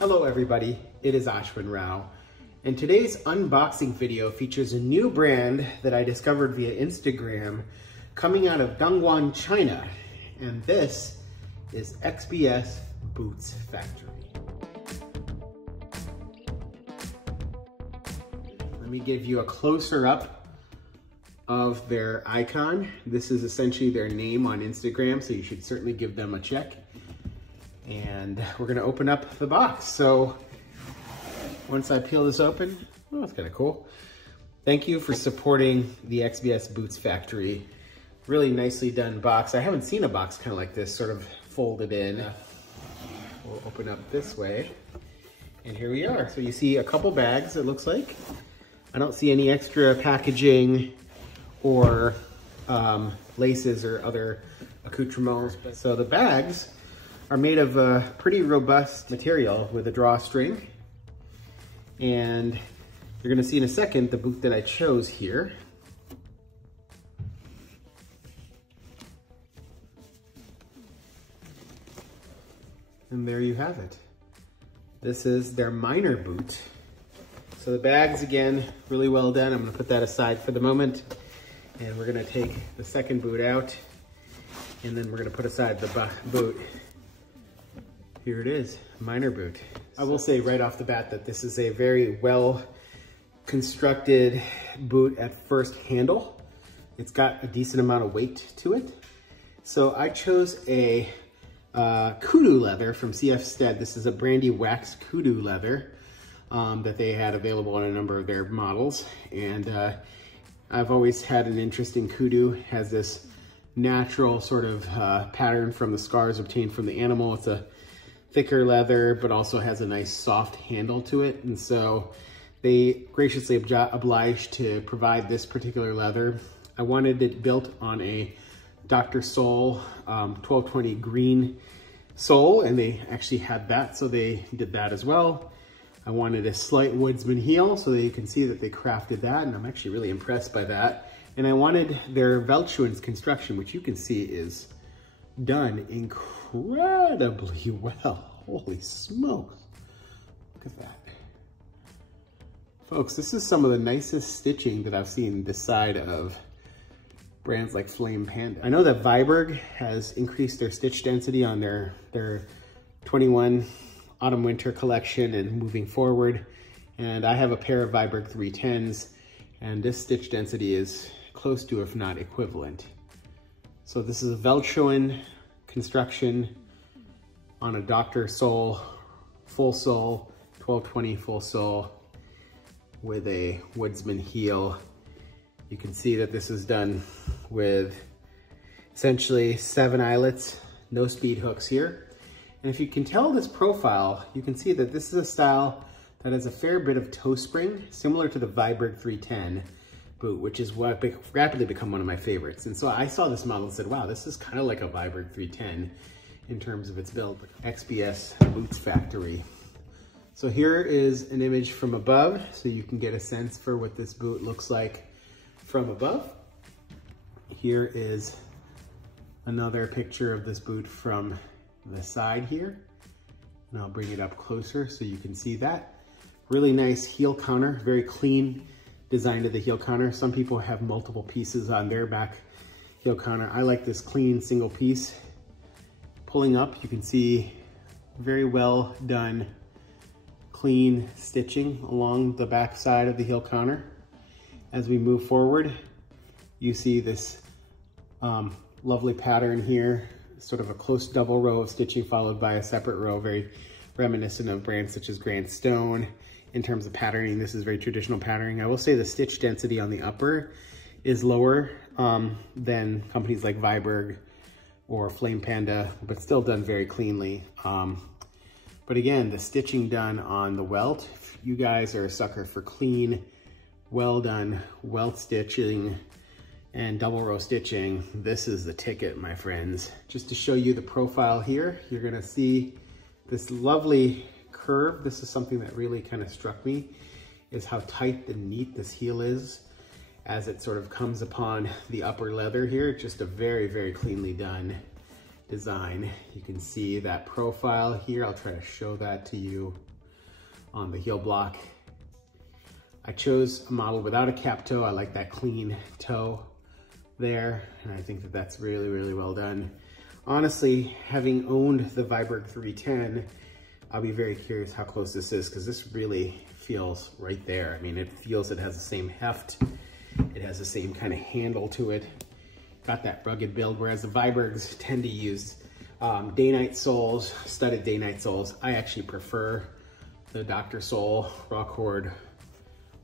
Hello everybody, it is Ashwin Rao, and today's unboxing video features a new brand that I discovered via Instagram coming out of Dongguan, China, and this is XBXS Boots Factory. Let me give you a closer up of their icon. This is essentially their name on Instagram, so you should certainly give them a check. And we're gonna open up the box. So once I peel this open, oh, that's kind of cool. Thank you for supporting the XBXS Boots Factory. Really nicely done box. I haven't seen a box kind of like this, sort of folded in. We'll open up this way. And here we are. So you see a couple bags, it looks like. I don't see any extra packaging or laces or other accoutrements. So the bags are made of a pretty robust material with a drawstring. And you're gonna see in a second the boot that I chose here. And there you have it. This is their minor boot. So the bags, again, really well done. I'm gonna put that aside for the moment. And we're gonna take the second boot out, and then we're gonna put aside the boot. Here it is, minor boot. I will say right off the bat that this is a very well constructed boot at first handle. It's got a decent amount of weight to it. So I chose a kudu leather from CF Stead. This is a brandy waxed kudu leather that they had available on a number of their models. And I've always had an interest in kudu. It has this natural sort of pattern from the scars obtained from the animal. It's a thicker leather, but also has a nice soft handle to it. And so they graciously obliged to provide this particular leather. I wanted it built on a Dr. Sole 1220 green sole, and they actually had that, so they did that as well. I wanted a slight woodsman heel, so that you can see that they crafted that, and I'm actually really impressed by that. And I wanted their veldtshoen construction, which you can see is done incredibly well. Holy smokes. Look at that. Folks, this is some of the nicest stitching that I've seen this side of brands like Flame Panda. I know that Viberg has increased their stitch density on their 21 autumn winter collection and moving forward. And I have a pair of Viberg 310s, and this stitch density is close to, if not equivalent. So this is a veldtshoen construction on a Dr. Sole, full sole, 1220 full sole with a woodsman heel. You can see that this is done with essentially 7 eyelets, no speed hooks here. And if you can tell this profile, you can see that this is a style that has a fair bit of toe spring, similar to the Viberg 310 boot, which is what rapidly become one of my favorites. And so I saw this model and said, wow, this is kind of like a Viberg 310 in terms of its build. XBXS Boots Factory. So here is an image from above, so you can get a sense for what this boot looks like from above. Here is another picture of this boot from the side here. And I'll bring it up closer so you can see that. Really nice heel counter, very clean design to the heel counter. Some people have multiple pieces on their back heel counter. I like this clean single piece. Pulling up, you can see very well done, clean stitching along the back side of the heel counter. As we move forward, you see this lovely pattern here, sort of a close double row of stitching followed by a separate row, very reminiscent of brands such as Grand Stone. In terms of patterning, this is very traditional patterning. I will say the stitch density on the upper is lower than companies like Viberg or Flame Panda, but still done very cleanly. But again, the stitching done on the welt, if you guys are a sucker for clean, well done welt stitching and double row stitching, this is the ticket, my friends. Just to show you the profile here, you're gonna see this lovely curve. This is something that really kind of struck me, is how tight and neat this heel is as it sort of comes upon the upper leather here. Just a very, very cleanly done design. You can see that profile here. I'll try to show that to you on the heel block. I chose a model without a cap toe. I like that clean toe there, and I think that that's really, really well done. Honestly, having owned the Viberg 310, I'll be very curious how close this is, because this really feels right there. I mean, it feels it has the same heft. It has the same kind of handle to it. Got that rugged build, whereas the Vibergs tend to use day-night soles, studded day-night soles. I actually prefer the Dr. Sole, raw cord,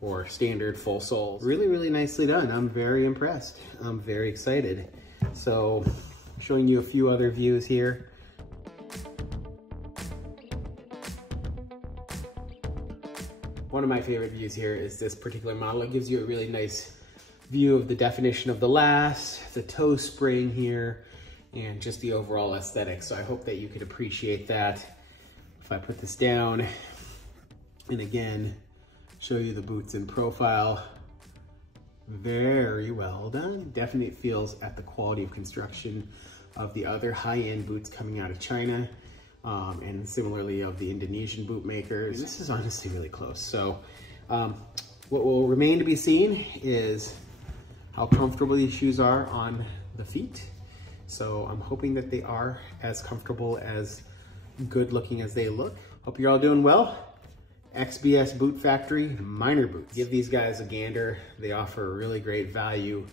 or standard full soles. Really, really nicely done. I'm very impressed. I'm very excited. So, showing you a few other views here. One of my favorite views here is this particular model. It gives you a really nice view of the definition of the last, the toe spring here, and just the overall aesthetic. So I hope that you could appreciate that. If I put this down, and again, show you the boots in profile, very well done. Definitely feels at the quality of construction of the other high-end boots coming out of China, and similarly of the Indonesian boot makers. This is honestly really close. So what will remain to be seen is how comfortable these shoes are on the feet. So I'm hoping that they are as comfortable, as good looking as they look. Hope you're all doing well. XBS Boot Factory, Minor Boots. Give these guys a gander. They offer a really great value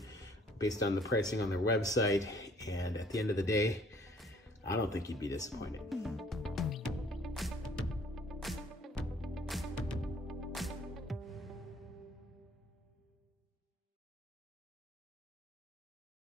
based on the pricing on their website. And at the end of the day, I don't think you'd be disappointed.